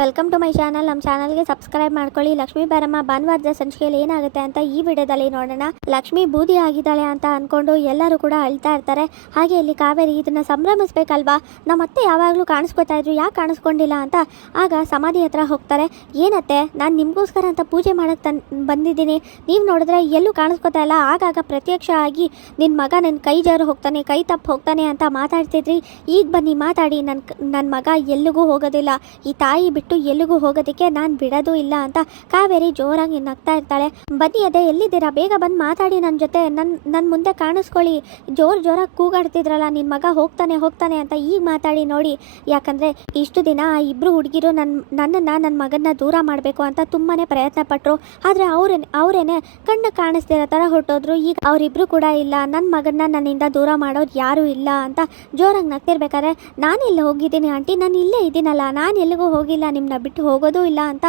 Welcome to my channel. ನಮ್ಮ ಚಾನಲ್ಗೆ subscribe ಮಾಡ್ಕೊಳ್ಳಿ. ಲಕ್ಷ್ಮೀ ಬಾರಮ್ಮ ಭಾನುವಾರದ ಸಂಚಿಕೆಯಲ್ಲಿ ಏನಾಗುತ್ತೆ ಅಂತ ಈ ವಿಡಿಯೋದಲ್ಲಿ ನೋಡೋಣ. ಲಕ್ಷ್ಮಿ ಬೂದಿ ಆಗಿದ್ದಾಳೆ ಅಂತ ಅನ್ಕೊಂಡು ಎಲ್ಲರೂ ಕೂಡ ಅಳ್ತಾ ಇರ್ತಾರೆ. ಹಾಗೆ ಇಲ್ಲಿ ಕಾವೇರಿ ಇದನ್ನ ಸಂಭ್ರಮಿಸ್ಬೇಕಲ್ವಾ, ನಮ್ಮ ಅತ್ತೆ ಯಾವಾಗಲೂ ಕಾಣಿಸ್ಕೊತಾ ಇದ್ರು, ಯಾಕೆ ಕಾಣಿಸ್ಕೊಂಡಿಲ್ಲ ಅಂತ ಆಗ ಸಮಾಧಿ ಹತ್ರ ಹೋಗ್ತಾರೆ. ಏನತ್ತೆ, ನಾನು ನಿಮಗೋಸ್ಕರ ಅಂತ ಪೂಜೆ ಮಾಡಕ್ಕೆ ಬಂದಿದ್ದೀನಿ, ನೀವು ನೋಡಿದ್ರೆ ಎಲ್ಲೂ ಕಾಣಿಸ್ಕೊತಾ ಇಲ್ಲ. ಆಗಾಗ ಪ್ರತ್ಯಕ್ಷ ಆಗಿ ನಿನ್ನ ಮಗ ನನ್ನ ಕೈ ಜಾರು ಹೋಗ್ತಾನೆ, ಕೈ ತಪ್ಪು ಹೋಗ್ತಾನೆ ಅಂತ ಮಾತಾಡ್ತಿದ್ರಿ. ಈಗ ಬನ್ನಿ ಮಾತಾಡಿ, ನನ್ನ ಮಗ ಎಲ್ಲಿಗೂ ಹೋಗೋದಿಲ್ಲ, ಈ ತಾಯಿ ಬಿಟ್ಟು ಎಲ್ಲಿಗೂ ಹೋಗೋದಕ್ಕೆ ನಾನು ಬಿಡೋದು ಇಲ್ಲ ಅಂತ ಕಾವೇರಿ ಜೋರಾಗಿ ನಗ್ತಾ ಇರ್ತಾಳೆ. ಬನ್ನಿ ಅದೇ ಎಲ್ಲಿದ್ದೀರಾ, ಬೇಗ ಬಂದು ಮಾತಾಡಿ ನನ್ನ ಜೊತೆ, ನನ್ನ ಮುಂದೆ ಕಾಣಿಸ್ಕೊಳ್ಳಿ. ಜೋರಾಗಿ ಕೂಗಾಡ್ತಿದ್ರಲ್ಲ, ನಿನ್ನ ಮಗ ಹೋಗ್ತಾನೆ ಅಂತ ಈಗ ಮಾತಾಡಿ ನೋಡಿ. ಯಾಕಂದರೆ ಇಷ್ಟು ದಿನ ಆ ಇಬ್ಬರು ಹುಡುಗಿರು ನನ್ನ ಮಗನ್ನ ದೂರ ಮಾಡಬೇಕು ಅಂತ ತುಂಬಾ ಪ್ರಯತ್ನ ಪಟ್ಟರು. ಆದರೆ ಅವರೇನೆ ಕಣ್ಣು ಕಾಣಿಸ್ತಿರೋ ಥರ ಹೊರಟೋದ್ರು. ಈಗ ಅವರಿಬ್ಬರು ಕೂಡ ಇಲ್ಲ, ನನ್ನ ಮಗನ್ನ ನನ್ನಿಂದ ದೂರ ಮಾಡೋದು ಯಾರೂ ಇಲ್ಲ ಅಂತ ಜೋರಾಗಿ ನಗ್ತಿರ್ಬೇಕಾದ್ರೆ, ನಾನೆಲ್ಲ ಹೋಗಿದ್ದೀನಿ ಆಂಟಿ, ನಾನು ಇಲ್ಲೇ ಇದ್ದೀನಲ್ಲ, ನಾನು ಎಲ್ಲಿಗೂ ಹೋಗಿಲ್ಲ, ನಿಮ್ಮನ್ನ ಬಿಟ್ಟು ಹೋಗೋದೂ ಇಲ್ಲ ಅಂತ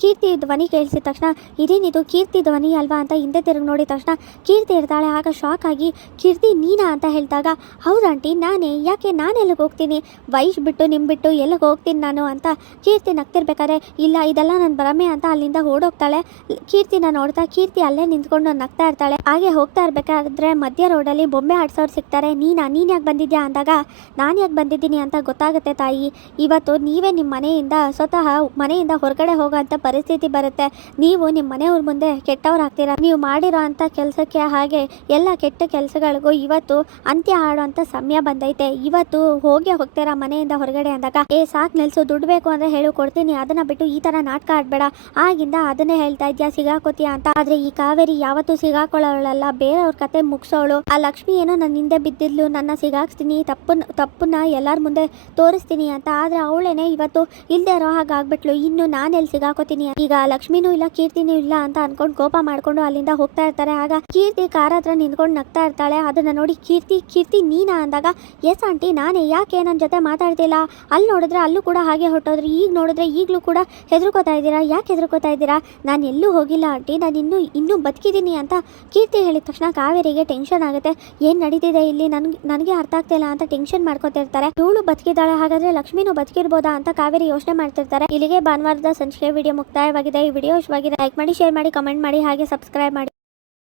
ಕೀರ್ತಿ ಧ್ವನಿ ಕೇಳಿಸಿದ ತಕ್ಷಣ, ಇದೇನಿದು ಕೀರ್ತಿ ಧ್ವನಿ ಅಲ್ವಾ ಅಂತ ಹಿಂದೆ ತಿರುಗಿ ನೋಡಿದ ತಕ್ಷಣ ಕೀರ್ತಿ ಇರ್ತಾಳೆ. ಆಗ ಶಾಕ್ ಆಗಿ, ಕೀರ್ತಿ ನೀನಾ ಅಂತ ಹೇಳಿದಾಗ, ಹೌದಾಂಟಿ ನಾನೇ, ಯಾಕೆ ನಾನು ಎಲ್ಲಿಗೆ ಹೋಗ್ತೀನಿ, ವಯಸ್ಸು ಬಿಟ್ಟು ನಿಮ್ಮ ಬಿಟ್ಟು ಎಲ್ಲಿಗೆ ಹೋಗ್ತೀನಿ ನಾನು ಅಂತ ಕೀರ್ತಿ ನಗ್ತಿರ್ಬೇಕಾದ್ರೆ, ಇಲ್ಲ ಇದೆಲ್ಲ ನನ್ನ ಭ್ರಮೆ ಅಂತ ಅಲ್ಲಿಂದ ಓಡೋಗ್ತಾಳೆ. ಕೀರ್ತಿನ ನೋಡ್ತಾ ಕೀರ್ತಿ ಅಲ್ಲೇ ನಿಂತ್ಕೊಂಡು ನಗ್ತಾ ಇರ್ತಾಳೆ. ಹಾಗೆ ಹೋಗ್ತಾ ಇರ್ಬೇಕಾದ್ರೆ ಮಧ್ಯ ರೋಡಲ್ಲಿ ಬೊಂಬೆ ಆಡ್ಸೋರು ಸಿಗ್ತಾರೆ. ನೀನು ಯಾಕೆ ಬಂದಿದ್ಯಾ ಅಂದಾಗ, ನಾನು ಯಾಕೆ ಬಂದಿದ್ದೀನಿ ಅಂತ ಗೊತ್ತಾಗುತ್ತೆ ತಾಯಿ, ಇವತ್ತು ನೀವೇ ನಿಮ್ಮ ಮನೆಯಿಂದ ಸ್ವತಃ ಮನೆಯಿಂದ ಹೊರಗಡೆ ಹೋಗೋಂಥ ಪರಿಸ್ಥಿತಿ ಬರುತ್ತೆ. ನೀವು ನಿಮ್ಮ ಮನೆಯವ್ರ ಮುಂದೆ ಕೆಟ್ಟವ್ರಾಗ್ತೀರಾ, ನೀವು ಮಾಡಿರೋ ಅಂಥ ಕೆಲಸಕ್ಕೆ ಹಾಗೆ ಎಲ್ಲ ಕೆಟ್ಟ ಕೆಲಸಗಳಿಗೂ ಇವತ್ತು ಅಂತ್ಯ ಆಡೋಂಥ ಸಮಯ ಬಂದೈತೆ. ಇವತ್ತು ಹೋಗ್ತೀರಾ ಮನೆಯಿಂದ ಹೊರಗಡೆ ಅಂದಾಗ, ಸಾಕು ನಿಲ್ಸು, ದುಡ್ಡು ಬೇಕು ಅಂದರೆ ಹೇಳು ಕೊಡ್ತೀನಿ, ಅದನ್ನ ಬಿಟ್ಟು ಈ ಥರ ನಾಟಕ ಆಡಬೇಡ, ಆಗಿಂದ ಅದನ್ನೇ ಹೇಳ್ತಾ ಇದ್ಯಾ ಸಿಗಾಕೋತೀಯ ಅಂತ. ಆದರೆ ಈ ಕಾವೇರಿ ಯಾವತ್ತೂ ಸಿಗಾಕೊಳ್ಳೋಳಲ್ಲ, ಬೇರೆಯವ್ರ ಕತೆ ಮುಗಿಸೋಳು. ಆ ಲಕ್ಷ್ಮಿ ಏನೋ ನನ್ನ ಹಿಂದೆ ಬಿದ್ದಿದ್ಲು, ನನ್ನ ಸಿಗಾಕ್ಸ್ತೀನಿ, ತಪ್ಪನ್ನ ಎಲ್ಲರ ಮುಂದೆ ತೋರಿಸ್ತೀನಿ ಅಂತ. ಆದರೆ ಅವಳೇನೆ ಇವತ್ತು ಇಲ್ಲದೆ ಇರೋ ಹಾಗಾಗ್ಬಿಟ್ಲು. ಇನ್ನು ನಾನೆಲ್ಲಿ ಸಿಗಾಕೋತೀನಿ, ಈಗ ಲಕ್ಷ್ಮಿನೂ ಇಲ್ಲ ಕೀರ್ತಿನೂ ಇಲ್ಲ ಅಂತ ಅನ್ಕೊಂಡು ಕೋಪ ಮಾಡ್ಕೊಂಡು ಅಲ್ಲಿಂದ ಹೋಗ್ತಾ ಇರ್ತಾರೆ. ಆಗ ಕೀರ್ತಿ ಕಾರ್ ಹತ್ರ ನಿಂತ್ಕೊಂಡು ನಗ್ತಾ ಇರ್ತಾಳೆ. ಅದನ್ನ ನೋಡಿ ಕೀರ್ತಿ ನೀನಾ ಅಂದಾಗ, ಎಸ್ ಆಂಟಿ ನಾನೇ, ಯಾಕೆ ನನ್ನ ಜೊತೆ ಮಾತಾಡ್ತಿಲ್ಲ, ಅಲ್ಲಿ ನೋಡಿದ್ರೆ ಅಲ್ಲೂ ಕೂಡ ಹಾಗೆ ಹೊರಟೋದ್ರಿ, ಈಗ ನೋಡಿದ್ರೆ ಈಗಲೂ ಕೂಡ ಹೆದರ್ಕೋತಾ ಇದ್ದೀರಾ, ಯಾಕೆ ಹೆದರ್ಕೋತಾ ಇದ್ದೀರಾ, ನಾನು ಎಲ್ಲೂ ಹೋಗಿಲ್ಲ ಆಂಟಿ, ನಾನು ಇನ್ನೂ ಬದುಕಿದ್ದೀನಿ ಅಂತ ಕೀರ್ತಿ ಹೇಳಿದ ತಕ್ಷಣ ಕಾವೇರಿಗೆ ಟೆನ್ಷನ್ ಆಗುತ್ತೆ. ಏನು ನಡೀತಿದೆ ಇಲ್ಲಿ, ನನಗೆ ಅರ್ಥ ಆಗ್ತಿಲ್ಲ ಅಂತ ಟೆನ್ಷನ್ ಮಾಡ್ಕೊತಿರ್ತಾರೆ. ಇವಳು ಬದುಕಿದ್ದಾಳೆ, ಹಾಗಾದ್ರೆ ಲಕ್ಷ್ಮಿನೂ ಬದುಕಿರ್ಬೋದಾ ಅಂತ ಕಾವೇರಿ ಯೋಚನೆ ಮಾಡ್ತಿರ್ತಾರೆ. ಇಲ್ಲಿಗೆ ಭಾನುವಾರದ ಸಂಚಿಕೆ ವಿಡಿಯೋ ಮುಕ್ತಾಯವಾಗಿದೆ. ಈ ವಿಡಿಯೋ ಇಷ್ಟವಾಗಿದೆ ಲೈಕ್ ಮಾಡಿ, ಶೇರ್ ಮಾಡಿ, ಕಮೆಂಟ್ ಮಾಡಿ, ಹಾಗೆ ಸಬ್ಸ್ಕ್ರೈಬ್ ಮಾಡಿ.